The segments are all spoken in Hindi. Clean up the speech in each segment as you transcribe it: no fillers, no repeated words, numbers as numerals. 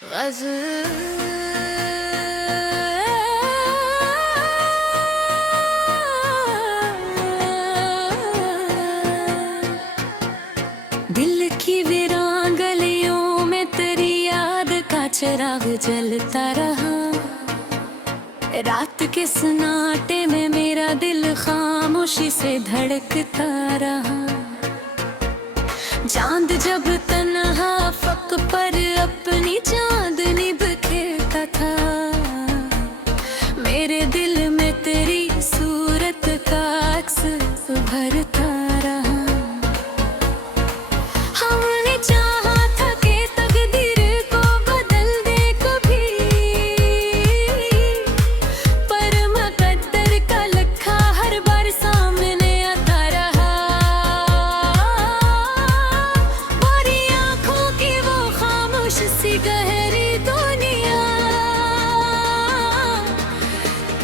दिल की वीरान गलियों में तेरी याद का चिराग जलता रहा। रात के सन्नाटे में मेरा दिल खामोशी से धड़कता रहा। चांद जब तन्हा फक पर अपनी चांदनी बिखेरता था, मेरे दिल में तेरी सूरत का अक्स उभरता रहा। हमने चाहा था कि तकदीर को बदल दे कभी, पर मुकद्दर का लखा हर बार सामने आता रहा। भरी आंखों की वो खामोश सी गहरी दुनिया,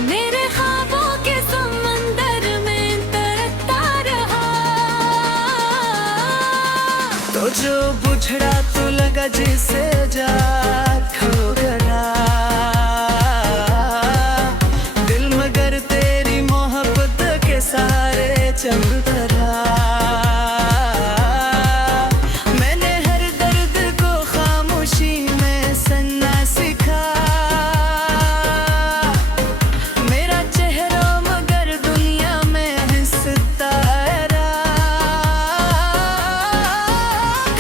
मेरे ख्वाबों के समंदर में तैरता रहा। तो जो बुझड़ा तो लगा जिसे जा ठोकरा दिल, मगर तेरी मोहब्बत के सारे चलता रहा। मैंने हर दर्द को खामोशी में सुनना सीखा। मेरा चेहरा मगर दुनिया में हंसता रहा।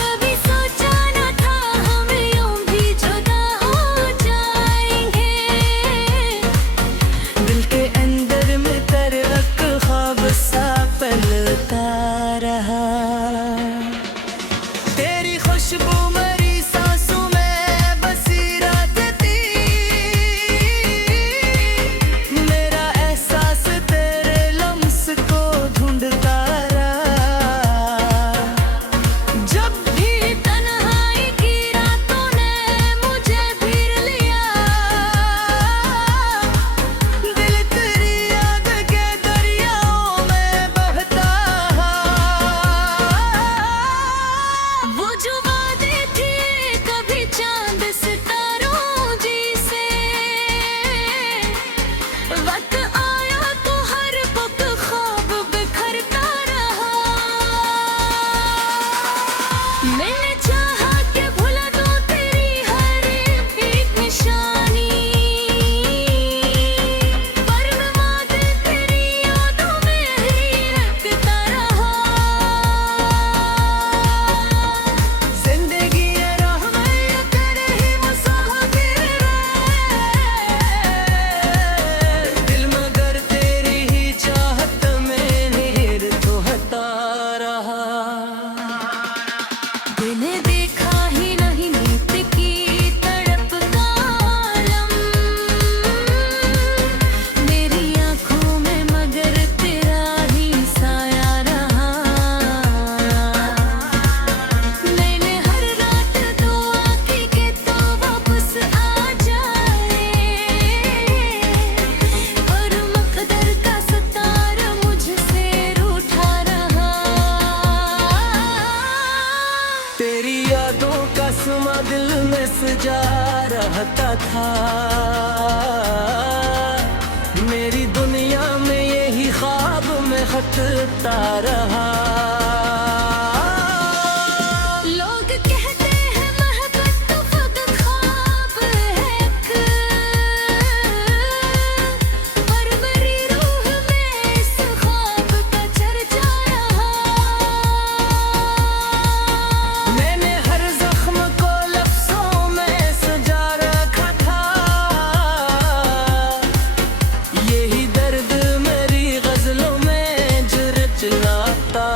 कभी सोचा न था हम यूं भी जुदा हो जाएंगे, दिल के अंदर में तरक ख्वाब सा पलता रहा। तेरी खुशबू मेरी सांसों में बसी रात थी, मेरा एहसास तेरे लम्स को ढूंढता रहा। जब भी तन्हाई की रातों ने मुझे घेर लिया, दिल तेरी याद के दरियाओं में बहता रहा। वो जो वादे थे कभी चांद सितारों जैसे, वक्त आया तो हर वक्त ख्वाब बिखरता रहा। मैंने चाहा कि भुला दूं तेरी हर एक निशानी, पर मैं वादे तेरी यादों में ही रखता रहा। जिंदगी ये राह में तेरे ही मुसाफिर रहे, दिल मगर तेरी ही चाहत में निरत होता रहा। मैंने देखा ही नहीं नीत की तड़प का आलम, मेरी आंखों में मगर तेरा ही साया रहा। मैंने हर रात दुआ की कि तू वापस आ जाए, और मुकद्दर का सितार मुझसे रूठा रहा। तेरी यादों का समा दिल में सजा रहता था। मेरी दुनिया में यही ख्वाब में खटता रहा। लोग कहते हैं मोहब्बत तो फकत ख्वाब है एक, पर मेरी रूह में इस ख्वाब का चर्चा रहा। मैंने हर जख्म को लफ्जों में सजा रखा था। यही दर्द मेरी गजलों में जरचलाता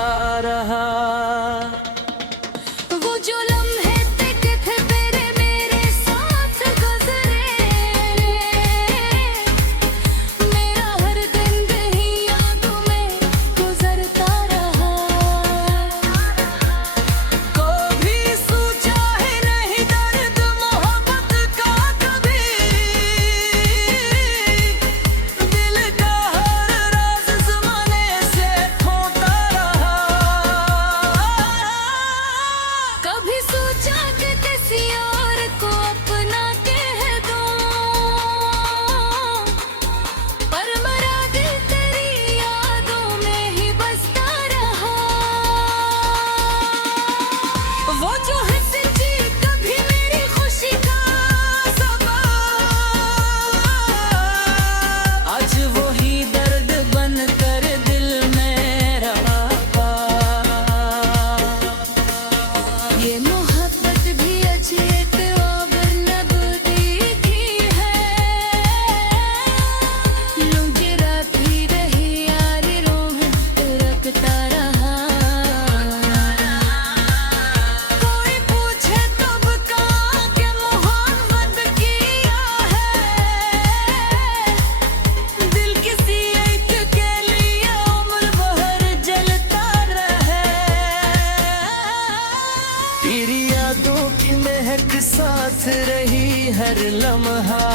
यादों की महक साथ रही हर लम्हा।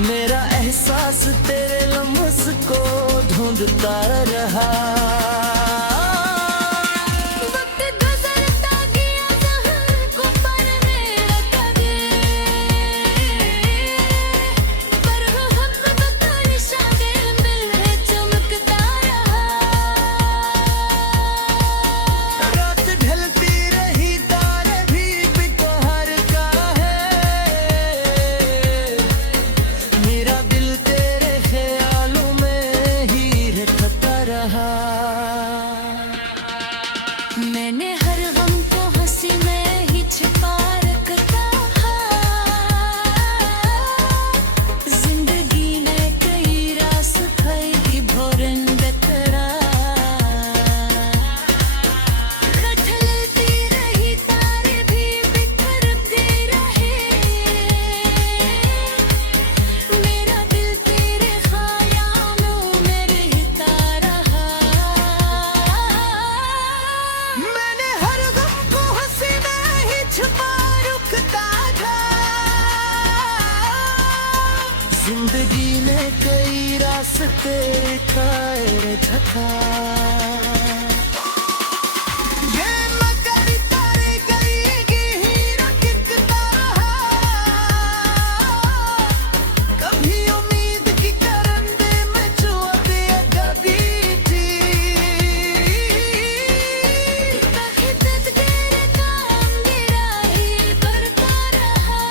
मेरा एहसास तेरे लम्स को ढूंढता रहा। वक्त गुजरता गया जहां को पर मेरा कदे, पर वो हम का निशान दिल में चमकता रहा। रात ढलती रही तारे भी बिटहर का है। मेरा दिल तेरे ख्यालों में ही रहता रहा। मैंने हर गम को हंसी में ही छिपा रखता है। जिंदगी ने कई रास खाई भोरन बतरा। ढलती रही तारे भी बिखरते रहे। मेरा दिल तेरे ख्यालों में रहता रहा। मैंने हर गम को हंसी में ही छुपा रखता था। जिंदगी ने कई रास्ते खाए था। ये मगर तारे गली की हीरा टिकता रहा। कभी उम्मीद की करंदे में चुभते कभी थी। बखत तेरे काम गिरा ही करता रहा।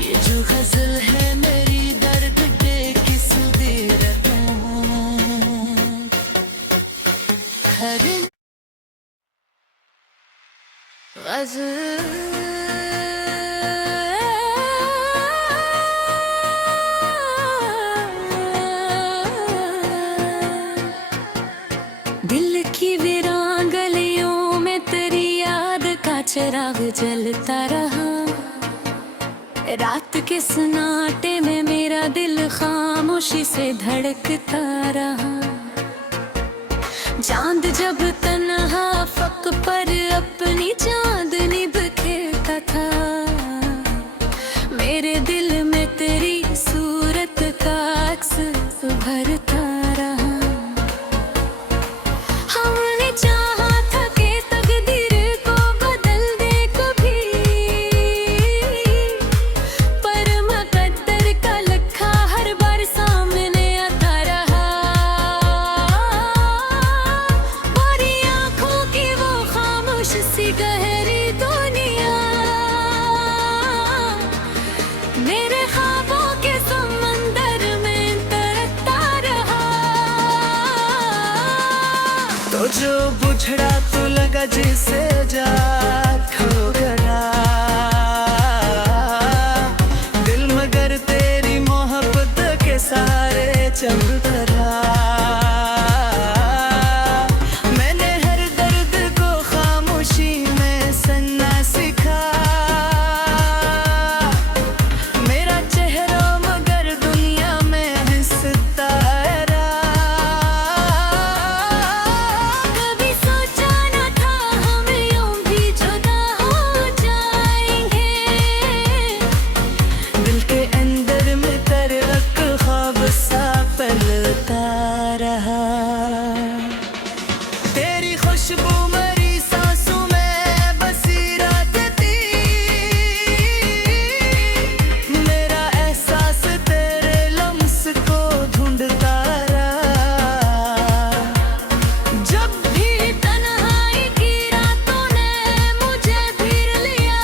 ये जो गजल है मेरी दर्द दे किस दे रहा। हर दिल की वीरान गलियों में तेरी याद का चिराग जलता रहा। रात के सन्नाटे में मेरा दिल खामोशी से धड़कता रहा। चांद जब तन्हा फक पर अपनी चांदनी बिखेरता था। मेरे दिल में तेरी सूरत का अक्स उभरता रहा। हमने चाहा था कि तकदीर को बदल दे कभी, पर मुकद्दर का लखा हर बार सामने आता रहा। भरी आंखों की वो खामोश सी गहरी दुनिया मेरे ख्वाबों के समंदर में तरसता रहा। तो जो बुझड़ा तो लगा जिसे जा खो गया दिल, मगर तेरी मोहब्बत के सारे चमकता रहा। मैंने हर दर्द को खामोशी में सुनना सीखा। मेरा चेहरा मगर दुनिया में हंसता रहा। कभी सोचा न था हम यूं भी जुदा हो जाएंगे। दिल के अंदर में तरक ख्वाब सा पलता रहा। तेरी खुशबू मेरी सांसों में बसी रात थी। मेरा एहसास तेरे लम्स को ढूंढता रहा। जब भी तन्हाई की रातों ने मुझे घेर लिया,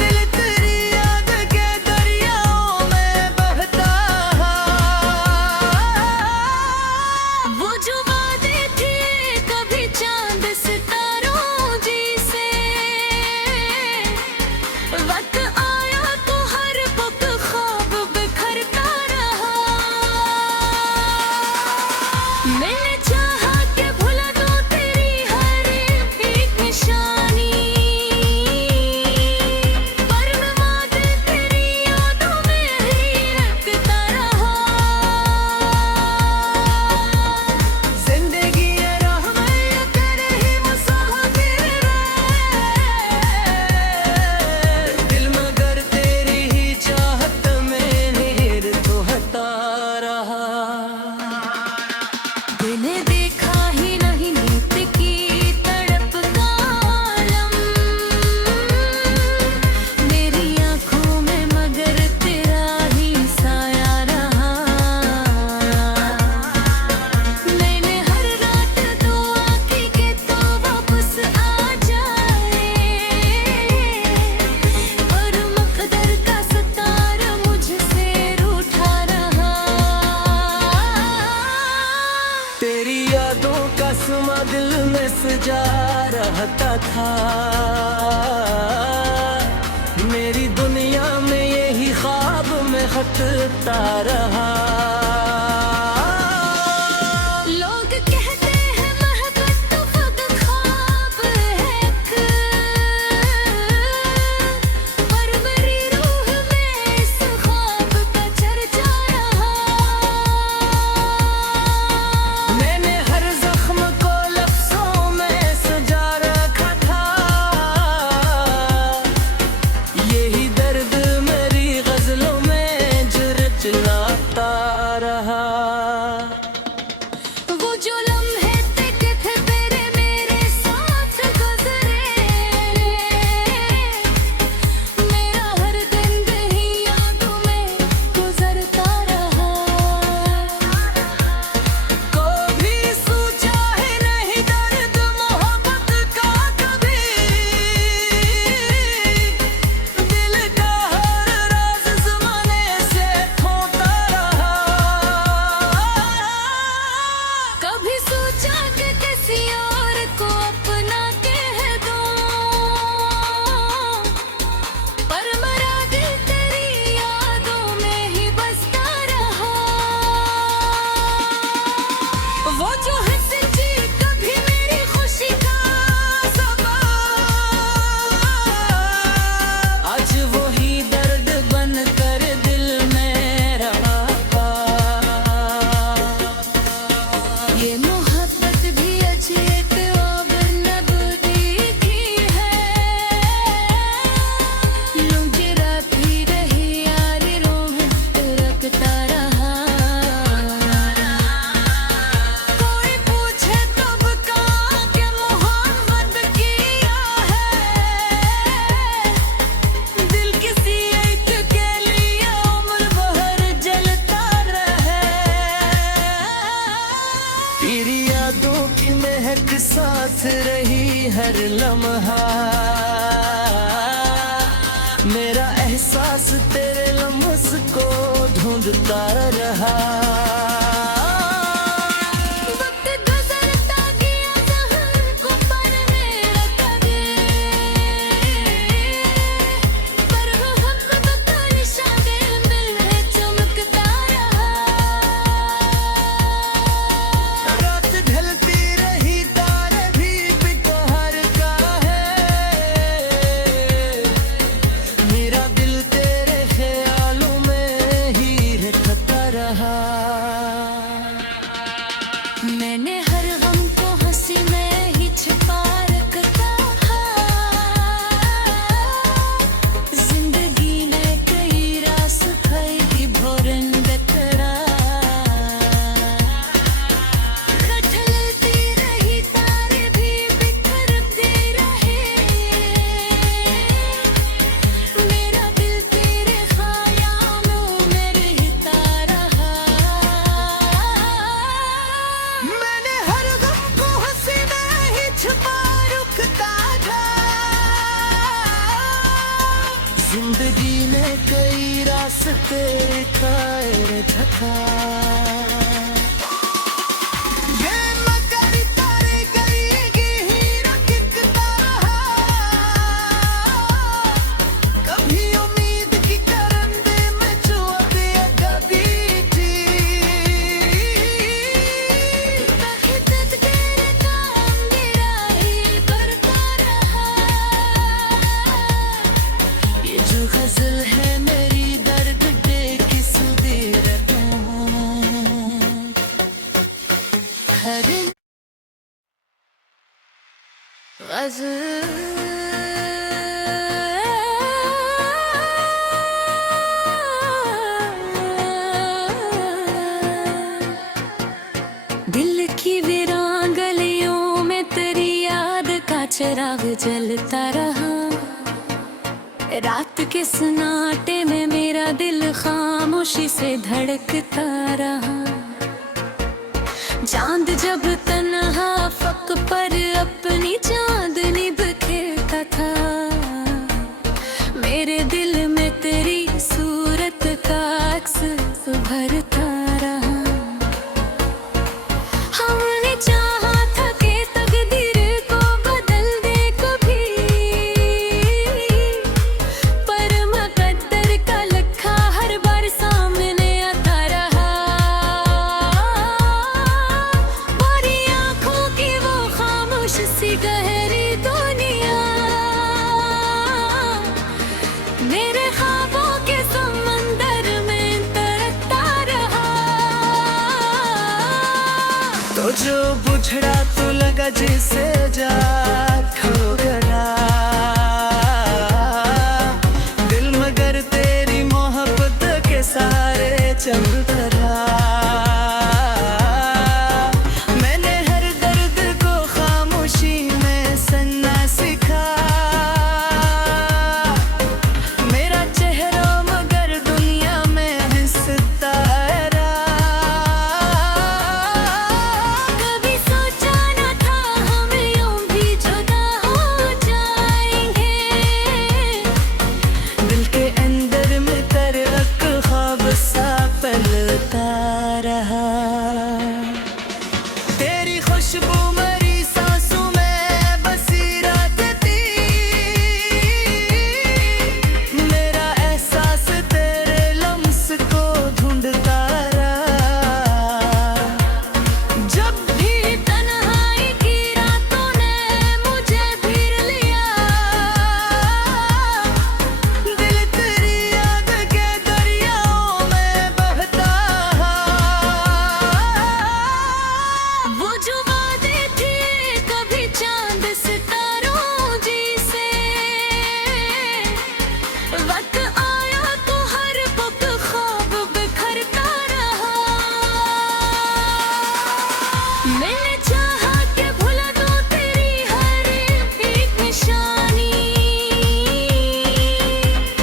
दिल तेरी याद के दरियाओं में बहता। वो जो वादे थे कभी चांद सितारों जैसे, वक्त आया तो हर वक्त ख्वाब बिखरता रहा। मैंने चाहा कि भुला दूं तेरी हर एक निशानी, पर मैं वादे तेरी यादों में ही रखता रहा। मैंने देखा ही नहीं नीत की तड़प का आलम मेरी आंखों में मगर तेरा ही साया रहा मैंने हर रात दुआ की कि तू वापस आ जाए और मुकद्दर का सतार मुझसे रूठा रहा तेरी यादों का समा दिल में सजा रहता था मेरी दुनिया में यही ख्वाब में खटता रहा लोग कहते हैं महबत तो फकत ख्वाब है एक पर मेरी रूह में इस ख्वाब का चर्चा रहा मैंने हर जख्म को लफ्जों में सजा रखा था यही दर्द मेरी गजलों में झिलचिलाता रहा वो जो लम्हे थे तेरे मेरे साथ गुजरे मेरा हर दिन ही यादों में गुजरता रहा कभी सोचा है नहीं दर्द मोहब्बत का कभी दिल का हर राज ज़माने से खोता रहा कभी सोचा कि किसी और को अपना कह दूं पर मरा दिल तेरी यादों में ही बसता रहा वो जो है सच्ची कभी मेरी खुशी का सबब आज वही दर्द बन कर दिल में रहा ये मोहब्बत भी अजीत अब नबदी की है यूं गिराती रही यारी रोह रखता रहा कोई पूछे कब का कि मोहब्बत किया है दिल किसी एक के लिए उम्र भर जलता रहे तेरी यादों की महक साथ रही हर लम्हा मेरा एहसास तेरे लम्स को ढूंढता रहा वक्त गुजरता गया ज़हर को पर मेरा पर वो मोहब्बत का निशान दिल में चमकता रहा रात ढलती रही तारे भी बिटहर का है मेरा दिल तेरे ख्यालों में ही रहता रहा मैंने हर गम को हंसी में ही छिपा रखता जिंदगी ने कई रास खाई भोरन बेतरा खटलती रही तारे भी बिखरते रहे मेरा दिल तेरे ख्यालों में रहता रहा मैंने हर गम को हंसी में ही छुपा रुकता था जिंदगी ने कई रास्ते खाए था ये मगर तारे गई की हीरा किकता रहा कभी उम्मीद की करंदे में छुआ दिया कभी थी बखत तेरे काम गिरा ही करता रहा ये जो गजल है मेरी दर्द दे किस दे रखूं हर गजल दिल दिल की वीरान गलियों में तेरी याद का चिराग जलता रहा। रात के सन्नाटे में मेरा दिल खामोशी से धड़कता रहा। चांद जब तन्हा फक पर अपनी चांदनी बिखेरता था, मेरे दिल में तेरी सूरत का अक्स उभरता रहा। हमने चाहा था कि तकदीर को बदल दे कभी, पर मुकद्दर का लखा हर बार सामने आता रहा। भरी आंखों की वो खामोश सी गहरी दुनिया, मेरे ख्वाबों के समंदर में तैरता रहा। तो जो बुझड़ा तो लगा जिसे जा ठोकरा दिल, मगर तेरी मोहब्बत के सारे चलता रहा। मैंने हर दर्द को खामोशी में सुनना सीखा। मेरा चेहरा मगर दुनिया में हंसता रहा। कभी सोचा न था हम यूं भी जुदा हो जाएंगे, दिल के अंदर में तरक ख्वाब सा पलता रहा। तेरी खुशबू मेरी सांसों में बसी रात थी, मेरा एहसास तेरे लम्स को ढूंढता रहा। जब भी तन्हाई की रातों ने मुझे घेर लिया, दिल तेरी याद के दरियाओं में बहता रहा। वो जो वादे थे कभी चांद सितारों जैसे, वक्त आया तो हर वक्त ख्वाब बिखरता रहा। मैंने चाहा कि भुला दूं तेरी हर एक निशानी,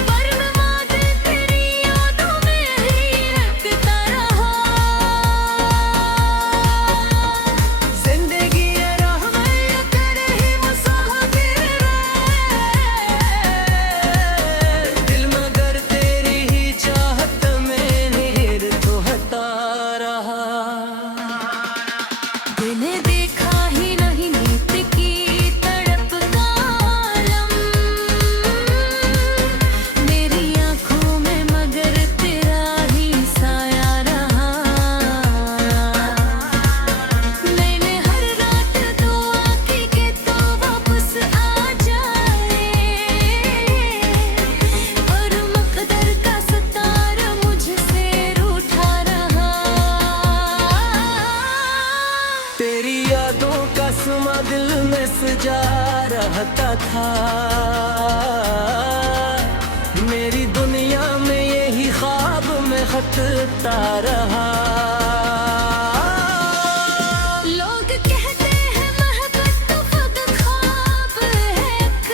पर मैं वादे तेरी यादों में ही रखता रहा। जिंदगी ये राह में तेरे ही मुसाफिर है, दिल मगर तेरी ही चाहत में निरत होता रहा। मैंने देखा ही नहीं नीत की तड़प का आलम, मेरी आंखों में मगर तेरा ही साया रहा। मैंने हर रात दुआ की कि तू वापस आ जाए, और मुकद्दर का सितारा मुझसे रूठा रहा। तेरी यादों का समा दिल में सजा रहता था। मेरी दुनिया में यही ख्वाब में खटता रहा। लोग कहते हैं मोहब्बत तो फकत ख्वाब है एक,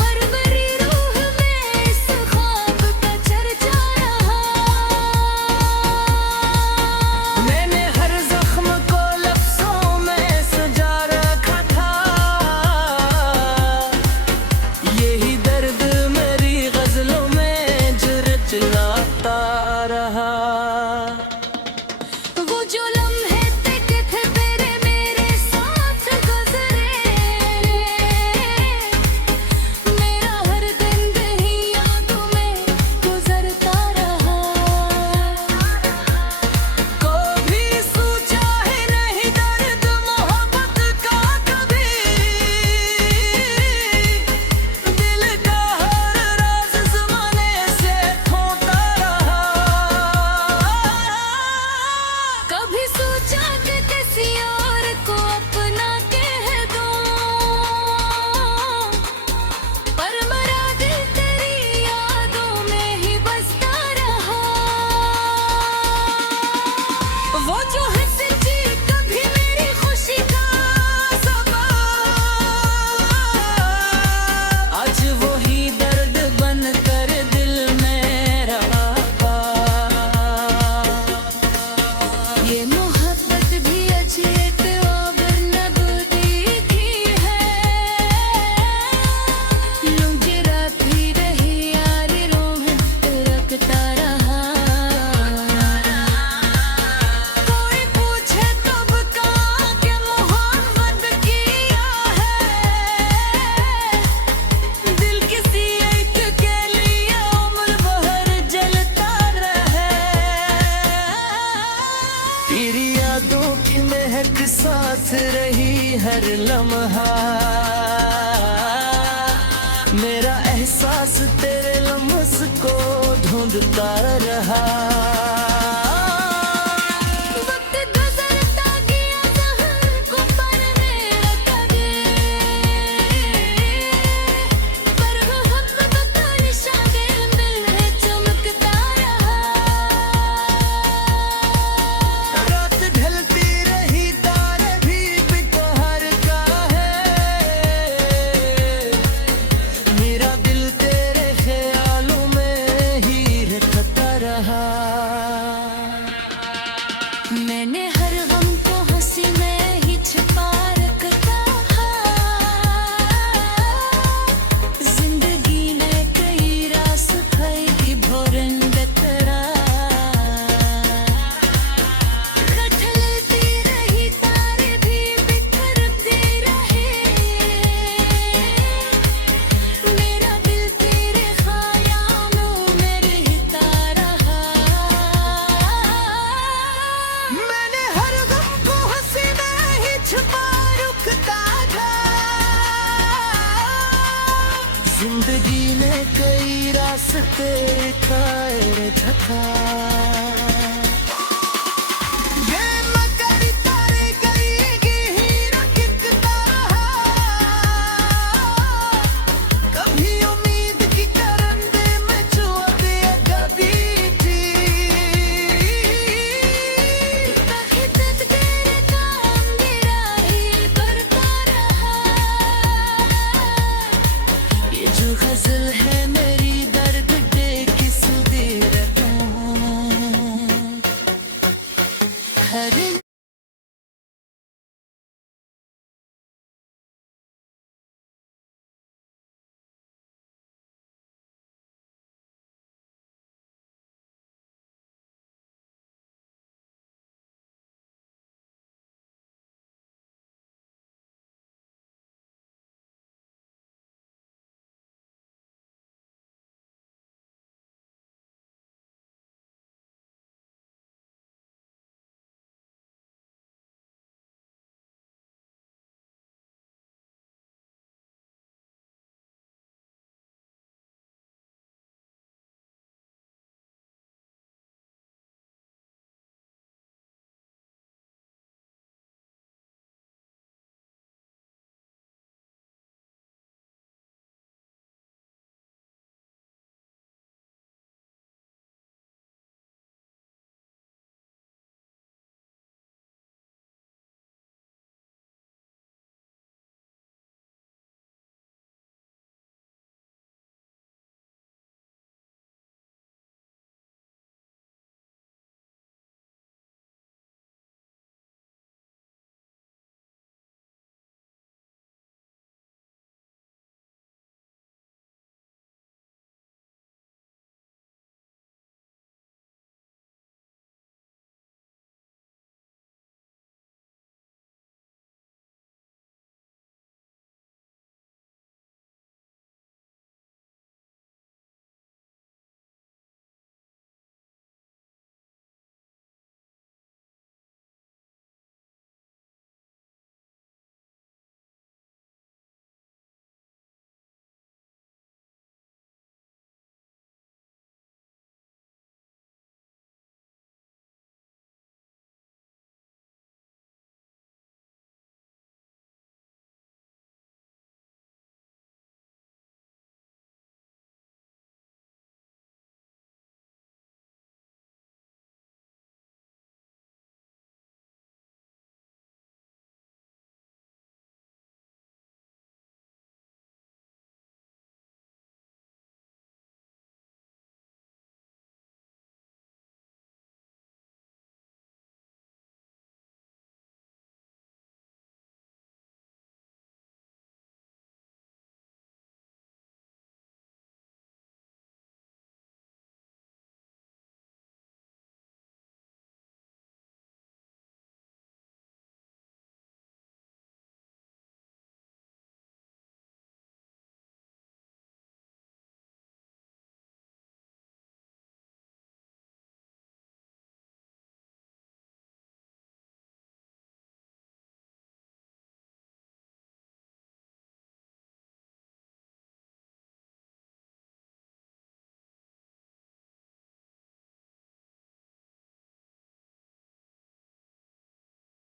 पर मेरी रूह में इस ख्वाब का चर्चा रहा। मैंने हर जख्म को लफ्जों में सजा रखा था। यही दर्द मेरी गजलों में जरचलाता यादों की महक साथ रही हर लम्हा, मेरा एहसास तेरे लम्स को ढूंढता रहा। वक्त गुजरता गया जहर को पर मेरा कदे, पर वो हम का निशान दिल में चमकता रहा। रात ढलती रही तारे भी बिटहर का है, मेरा दिल तेरे ख्यालों में ही रहता रहा। मैंने हर गम को हंसी में ही छिपा रखता है, जिंदगी ने कई रास खाई भोरन बतरा। कटलती रही तारे भी बिखरते रहे, मेरा दिल तेरे ख्यालों में रहता रहा। मैंने हर गम को हंसी में ही छुपा रुकता था, जिंदगी ने कई रास्ते खाए था।